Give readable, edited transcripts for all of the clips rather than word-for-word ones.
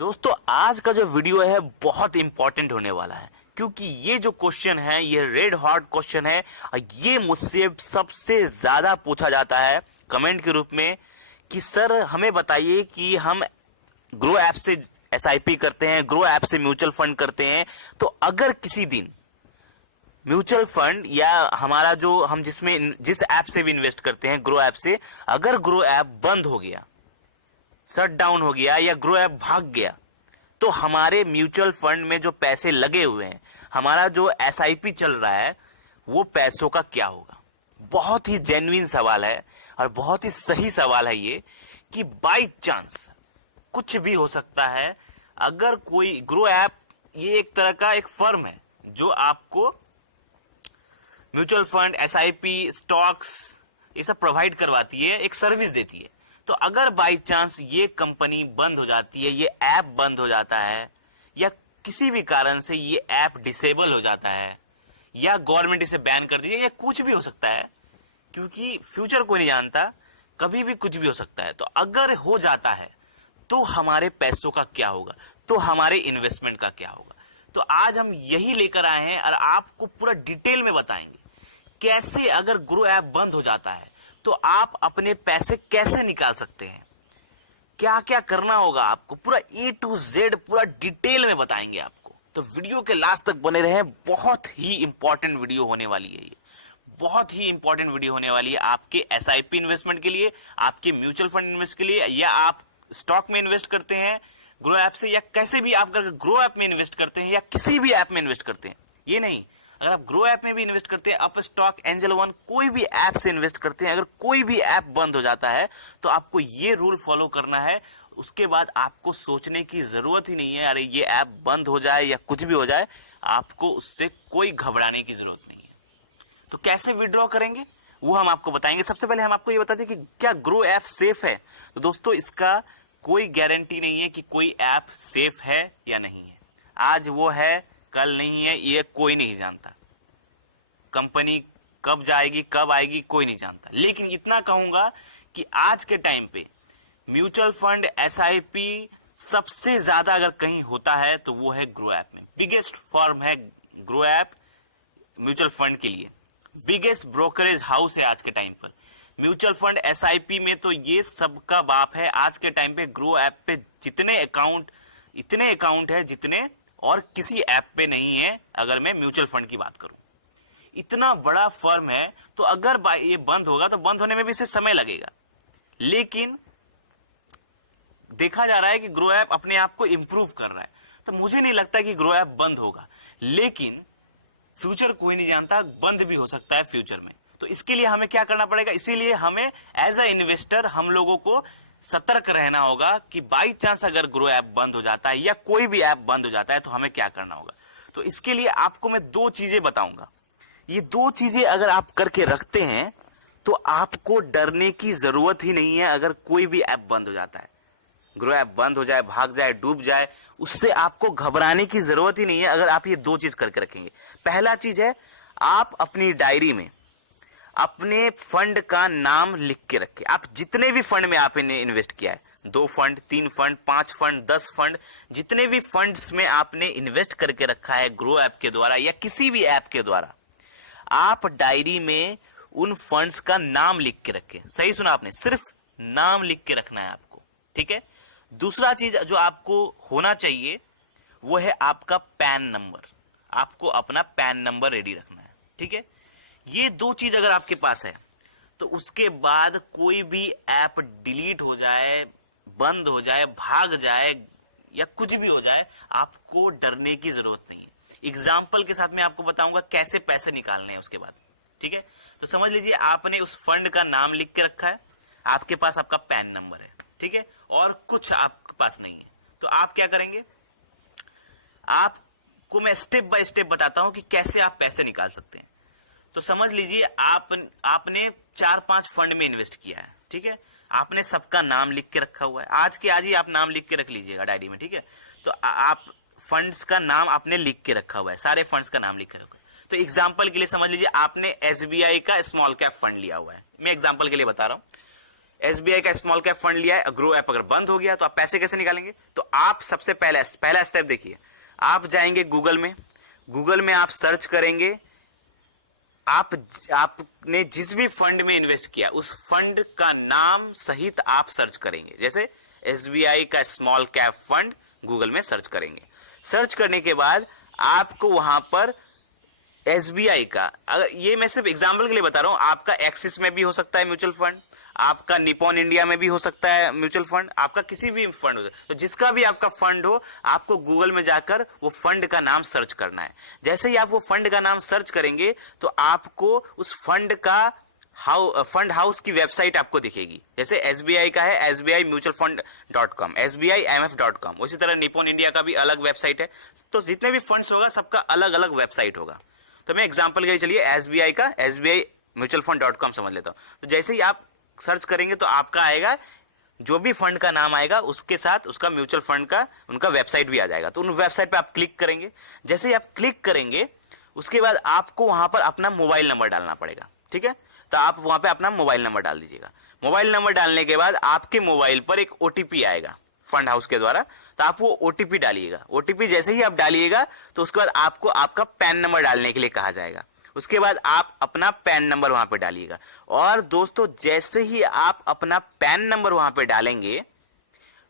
दोस्तों आज का जो वीडियो है बहुत इंपॉर्टेंट होने वाला है क्योंकि ये जो क्वेश्चन है ये रेड हॉट क्वेश्चन है और ये मुझसे सबसे ज्यादा पूछा जाता है कमेंट के रूप में कि सर हमें बताइए कि हम ग्रो ऐप से एसआईपी करते हैं, ग्रो ऐप से म्यूचुअल फंड करते हैं, तो अगर किसी दिन म्यूचुअल फंड या हमारा जो हम जिस ऐप से भी इन्वेस्ट करते हैं ग्रो ऐप से, अगर ग्रो ऐप बंद हो गया, शट डाउन हो गया या ग्रो ऐप भाग गया, तो हमारे म्यूचुअल फंड में जो पैसे लगे हुए हैं, हमारा जो एसआईपी चल रहा है, वो पैसों का क्या होगा। बहुत ही जेन्युइन सवाल है और बहुत ही सही सवाल है ये कि बाय चांस कुछ भी हो सकता है। अगर कोई ग्रो ऐप ये एक तरह का एक फर्म है जो आपको म्यूचुअल फंड, एसआईपी, स्टॉक्स ये सब प्रोवाइड करवाती है, एक सर्विस देती है। तो अगर बाय चांस ये कंपनी बंद हो जाती है, ये ऐप बंद हो जाता है या किसी भी कारण से ये ऐप डिसेबल हो जाता है या गवर्नमेंट इसे बैन कर दी या कुछ भी हो सकता है, क्योंकि फ्यूचर कोई नहीं जानता, कभी भी कुछ भी हो सकता है। तो अगर हो जाता है तो हमारे पैसों का क्या होगा, तो हमारे इन्वेस्टमेंट का क्या होगा। तो आज हम यही लेकर आए हैं और आपको पूरा डिटेल में बताएंगे कैसे अगर ग्रो ऐप बंद हो जाता है तो आप अपने पैसे कैसे निकाल सकते हैं, क्या क्या करना होगा आपको, पूरा ए टू जेड पूरा डिटेल में बताएंगे आपको। तो वीडियो के लास्ट तक बने रहें, बहुत ही इंपॉर्टेंट वीडियो होने वाली है ये, बहुत ही इंपॉर्टेंट वीडियो होने वाली है आपके एसआईपी इन्वेस्टमेंट के लिए, आपके म्यूचुअल फंड इन्वेस्ट के लिए, या आप स्टॉक में इन्वेस्ट करते हैं ग्रो ऐप से, या कैसे भी आप अगर ग्रो ऐप में इन्वेस्ट करते हैं या किसी भी ऐप में इन्वेस्ट करते हैं, ये नहीं, अगर आप ग्रो ऐप में भी इन्वेस्ट करते हैं, अप स्टॉक, एंजल वन, कोई भी ऐप से इन्वेस्ट करते हैं, अगर कोई भी ऐप बंद हो जाता है तो आपको ये रूल फॉलो करना है। उसके बाद आपको सोचने की जरूरत ही नहीं है अरे ये ऐप बंद हो जाए या कुछ भी हो जाए, आपको उससे कोई घबराने की जरूरत नहीं है। तो कैसे विड्रॉ करेंगे वो हम आपको बताएंगे। सबसे पहले हम आपको ये बताते हैं कि क्या ग्रो ऐप सेफ है। तो दोस्तों इसका कोई गारंटी नहीं है कि कोई ऐप सेफ है या नहीं है। आज वो है, कल नहीं है, ये कोई नहीं जानता। कंपनी कब जाएगी कब आएगी कोई नहीं जानता। लेकिन इतना कहूंगा कि आज के टाइम पे म्यूचुअल फंड, एसआईपी सबसे ज्यादा अगर कहीं होता है तो वो है ग्रो ऐप में। बिगेस्ट फर्म है ग्रो ऐप म्यूचुअल फंड के लिए, बिगेस्ट ब्रोकरेज हाउस है आज के टाइम पर। म्यूचुअल फंड, एसआईपी में तो ये सबका बाप है आज के टाइम पे। ग्रो ऐप पे इतने अकाउंट है जितने और किसी ऐप पे नहीं है। अगर मैं म्यूचुअल फंड की बात करूं, इतना बड़ा फर्म है, तो अगर ये बंद होगा तो बंद होने में भी इसे समय लगेगा। लेकिन देखा जा रहा है कि ग्रो ऐप अपने आप को इंप्रूव कर रहा है, तो मुझे नहीं लगता कि ग्रो ऐप बंद होगा। लेकिन फ्यूचर कोई नहीं जानता, बंद भी हो सकता है फ्यूचर में। तो इसके लिए हमें क्या करना पड़ेगा, इसीलिए हमें एज अ इन्वेस्टर हम लोगों को सतर्क रहना होगा कि बाई चांस अगर ग्रो ऐप बंद हो जाता है या कोई भी ऐप बंद हो जाता है तो हमें क्या करना होगा। तो इसके लिए आपको मैं दो चीजें बताऊंगा। ये दो चीजें अगर आप करके रखते हैं तो आपको डरने की जरूरत ही नहीं है। अगर कोई भी ऐप बंद हो जाता है, ग्रो ऐप बंद हो जाए, भाग जाए, डूब जाए, उससे आपको घबराने की जरूरत ही नहीं है अगर आप ये दो चीज करके रखेंगे। पहला चीज है, आप अपनी डायरी में अपने फंड का नाम लिख के रखें। आप जितने भी फंड में आपने इन्वेस्ट किया है, 2 फंड, 3 फंड, 5 फंड, 10 फंड, जितने भी फंड्स में आपने इन्वेस्ट करके रखा है ग्रो ऐप के द्वारा या किसी भी ऐप के द्वारा, आप डायरी में उन फंड्स का नाम लिख के रखें। सही सुना आपने, सिर्फ नाम लिख के रखना है आपको, ठीक है। दूसरा चीज जो आपको होना चाहिए वो है आपका पैन नंबर। आपको अपना पैन नंबर रेडी रखना है, ठीक है। ये दो चीज अगर आपके पास है तो उसके बाद कोई भी ऐप डिलीट हो जाए, बंद हो जाए, भाग जाए या कुछ भी हो जाए, आपको डरने की जरूरत नहीं है। एग्जाम्पल के साथ मैं आपको बताऊंगा कैसे पैसे निकालने हैं उसके बाद, ठीक है। तो समझ लीजिए आपने उस फंड का नाम लिख के रखा है, आपके पास आपका पैन नंबर है, ठीक है, और कुछ आपके पास नहीं है। तो आप क्या करेंगे, आपको मैं स्टेप बाय स्टेप बताता हूं कि कैसे आप पैसे निकाल सकते हैं। तो समझ लीजिए आपने 4-5 फंड में इन्वेस्ट किया है, ठीक है। आपने सबका नाम लिख के रखा हुआ है, आज के आज ही आप नाम लिख के रख लीजिएगा डायरी में, ठीक है। तो आप फंड्स का नाम आपने लिख के रखा हुआ है, सारे फंड्स का नाम लिख के रखा है। तो एग्जांपल के लिए समझ लीजिए आपने एसबीआई का स्मॉल कैप फंड लिया हुआ है, मैं एग्जांपल के लिए बता रहा हूं। एसबीआई का स्मॉल कैप फंड लिया है, ग्रो ऐप अगर बंद हो गया तो आप पैसे कैसे निकालेंगे? तो आप सबसे पहला स्टेप देखिए, आप जाएंगे गूगल में आप सर्च करेंगे, आपने जिस भी फंड में इन्वेस्ट किया उस फंड का नाम सहित आप सर्च करेंगे। जैसे एसबीआई का स्मॉल कैप फंड गूगल में सर्च करेंगे। सर्च करने के बाद आपको वहां पर एसबीआई का, अगर ये मैं सिर्फ एग्जांपल के लिए बता रहा हूं, आपका एक्सिस में भी हो सकता है म्यूचुअल फंड, आपका निपॉन इंडिया में भी हो सकता है म्यूचुअल फंड, आपका किसी भी फंड हो, तो जिसका भी आपका फंड हो आपको गूगल में जाकर वो फंड का नाम सर्च करना है। जैसे ही आप वो फंड का नाम सर्च करेंगे तो आपको उस फंड का फंड हाउस की वेबसाइट आपको दिखेगी। जैसे एसबीआई का है sbimutualfund.com, sbimf.com, उसी तरह निपॉन इंडिया का भी अलग वेबसाइट है। तो जितने भी फंड्स होगा सबका अलग अलग वेबसाइट होगा। तो मैं एग्जांपल के लिए चलिए एसबीआई का sbimutualfund.com समझ लेता हूं। तो जैसे ही आप सर्च करेंगे तो आपका आएगा, जो भी फंड का नाम आएगा उसके साथ उसका म्यूचुअल फंड का उनका वेबसाइट भी आ जाएगा। तो उन वेबसाइट पे आप क्लिक करेंगे। जैसे ही आप क्लिक करेंगे उसके बाद आपको वहां पर अपना मोबाइल नंबर डालना पड़ेगा। ठीक है, तो आप वहां पे अपना मोबाइल नंबर डाल दीजिएगा। मोबाइल नंबर डालने के बाद आपके मोबाइल पर एक ओटीपी आएगा फंड हाउस के द्वारा, तो आप वो ओटीपी डालिएगा। ओटीपी जैसे ही आप डालिएगा तो उसके बाद आपको आपका पैन नंबर डालने के लिए कहा जाएगा। उसके बाद आप अपना पैन नंबर वहां पे डालिएगा। और दोस्तों जैसे ही आप अपना पैन नंबर वहां पे डालेंगे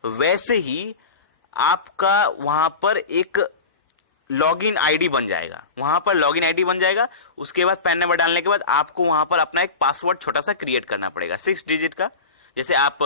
वैसे ही आपका वहां पर एक लॉगिन आईडी बन जाएगा। वहां पर लॉगिन आईडी बन जाएगा। उसके बाद पैन नंबर डालने के बाद आपको वहां पर अपना एक पासवर्ड छोटा सा क्रिएट करना पड़ेगा 6 डिजिट का। जैसे आप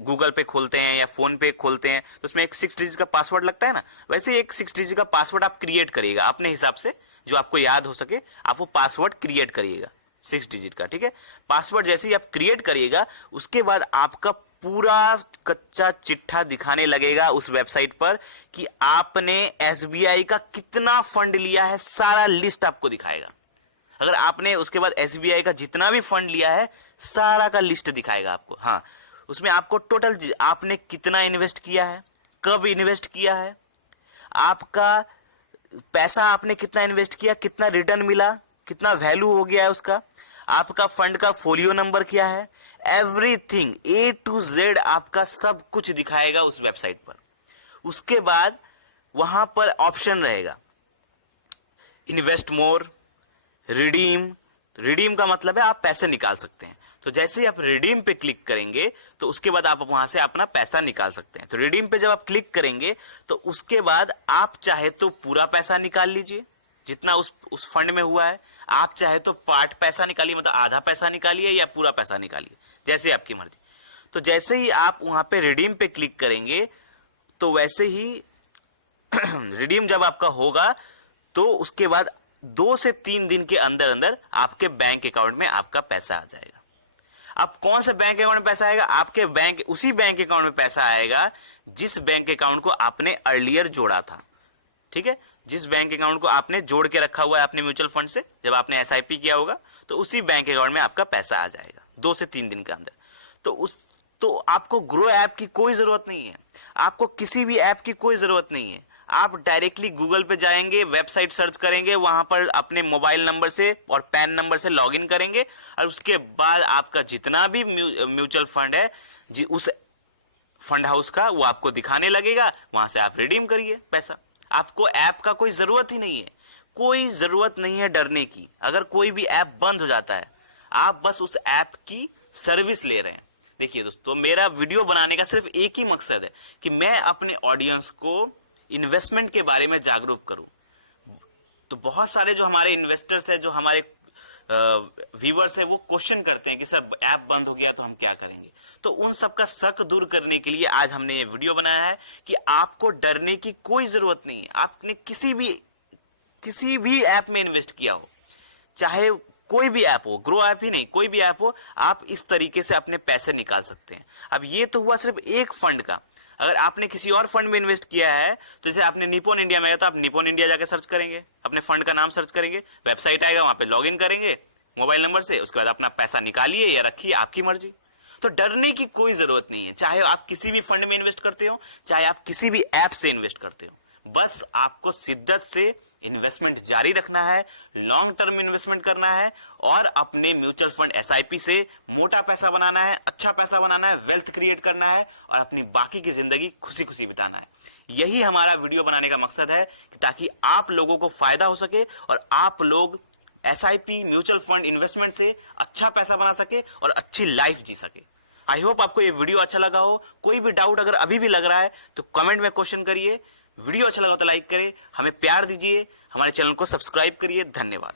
गूगल पे खोलते हैं या फोन पे खोलते हैं तो उसमें एक 6 डिजिट का पासवर्ड लगता है ना, वैसे एक 6 डिजिट का पासवर्ड आप क्रिएट करिएगा अपने हिसाब से, जो आपको याद हो सके आप वो पासवर्ड क्रिएट करिएगा 6 डिजिट का। ठीक है, पासवर्ड जैसे ही आप क्रिएट करिएगा उसके बाद आपका पूरा कच्चा चिट्ठा दिखाने लगेगा उस वेबसाइट पर कि आपने एसबीआई का कितना फंड लिया है, सारा लिस्ट आपको दिखाएगा। अगर आपने उसके बाद एसबीआई का जितना भी फंड लिया है सारा का लिस्ट दिखाएगा आपको। हाँ, उसमें आपको टोटल आपने कितना इन्वेस्ट किया है, कब इन्वेस्ट किया है, आपका पैसा आपने कितना इन्वेस्ट किया, कितना रिटर्न मिला, कितना वैल्यू हो गया है उसका, आपका फंड का फोलियो नंबर क्या है, एवरीथिंग A to Z आपका सब कुछ दिखाएगा उस वेबसाइट पर। उसके बाद वहां पर ऑप्शन रहेगा इन्वेस्ट मोर, रिडीम का मतलब है आप पैसे निकाल सकते हैं। तो जैसे ही आप रिडीम पे क्लिक करेंगे तो उसके बाद आप वहां से अपना पैसा निकाल सकते हैं। तो रिडीम पे जब आप क्लिक करेंगे तो उसके बाद आप चाहे तो पूरा पैसा निकाल लीजिए जितना उस फंड में हुआ है, आप चाहे तो पार्ट पैसा निकालिए, मतलब आधा पैसा निकालिए या पूरा पैसा निकालिए, जैसे आपकी मर्जी। तो जैसे ही आप वहां पे रिडीम पे क्लिक करेंगे तो वैसे ही रिडीम जब आपका होगा तो उसके बाद 2 से 3 दिन के अंदर अंदर आपके बैंक अकाउंट में आपका पैसा आ जाएगा। अब कौन से बैंक अकाउंट में पैसा आएगा? आपके बैंक, उसी बैंक अकाउंट में पैसा आएगा जिस बैंक अकाउंट को आपने अर्लियर जोड़ा था। ठीक है, जिस बैंक अकाउंट को आपने जोड़ के रखा हुआ है अपने म्यूचुअल फंड से, जब आपने एसआईपी किया होगा तो उसी बैंक अकाउंट में आपका पैसा आ जाएगा 2 से 3 दिन के अंदर। तो आपको ग्रो ऐप की कोई जरूरत नहीं है, आपको किसी भी ऐप की कोई जरूरत नहीं है। आप डायरेक्टली गूगल पे जाएंगे, वेबसाइट सर्च करेंगे, वहां पर अपने मोबाइल नंबर से और पैन नंबर से लॉगिन करेंगे और उसके बाद आपका जितना भी म्यूचुअल फंड है उस फंड हाउस का वो आपको दिखाने लगेगा। वहां से आप रिडीम करिए पैसा। आपको ऐप का कोई जरूरत ही नहीं है, कोई जरूरत नहीं है डरने की। अगर कोई भी ऐप बंद हो जाता है आप बस उस ऐप की सर्विस ले रहे हैं। देखिए दोस्तों, मेरा वीडियो बनाने का सिर्फ एक ही मकसद है कि मैं अपने ऑडियंस को इन्वेस्टमेंट के बारे में जागरूक करूं। तो बहुत सारे जो हमारे इन्वेस्टर्स है, जो हमारे व्यूअर्स है, वो क्वेश्चन करते हैं कि सर ऐप बंद हो गया तो हम क्या करेंगे। तो उन सब का शक दूर करने के लिए आज हमने ये वीडियो बनाया है कि आपको डरने की कोई जरूरत नहीं है। आपने किसी भी ऐप में इन्वेस्ट किया हो, चाहे कोई भी ऐप हो, ग्रो ऐप ही नहीं, कोई भी ऐप हो, आप इस तरीके से अपने पैसे निकाल सकते हैं। अब ये तो हुआ सिर्फ एक फंड का। अगर आपने किसी और फंड में इन्वेस्ट किया है, तो जैसे आपने निपॉन इंडिया में गया तो आप निपॉन इंडिया जाकर सर्च करेंगे, अपने फंड का नाम सर्च करेंगे, वेबसाइट आएगा, वहां पे लॉगिन करेंगे मोबाइल नंबर से, उसके बाद अपना पैसा निकालिए या रखिए, आपकी मर्जी। तो डरने की कोई जरूरत नहीं है, चाहे आप किसी भी फंड में इन्वेस्ट करते हो, चाहे आप किसी भी ऐप से इन्वेस्ट करते हो। बस आपको शिद्दत से इन्वेस्टमेंट जारी रखना है, लॉन्ग टर्म इन्वेस्टमेंट करना है और अपने म्यूचुअल फंड एसआईपी से मोटा पैसा बनाना है, अच्छा पैसा बनाना है, वेल्थ क्रिएट करना है और अपनी बाकी की जिंदगी खुशी खुशी बिताना है। यही हमारा वीडियो बनाने का मकसद है कि ताकि आप लोगों को फायदा हो सके और आप लोग एसआईपी म्यूचुअल फंड इन्वेस्टमेंट से अच्छा पैसा बना सके और अच्छी लाइफ जी सके। आई होप आपको ये वीडियो अच्छा लगा हो। कोई भी डाउट अगर अभी भी लग रहा है तो कमेंट में क्वेश्चन करिए। वीडियो अच्छा लगा तो लाइक करें, हमें प्यार दीजिए, हमारे चैनल को सब्सक्राइब करिए। धन्यवाद।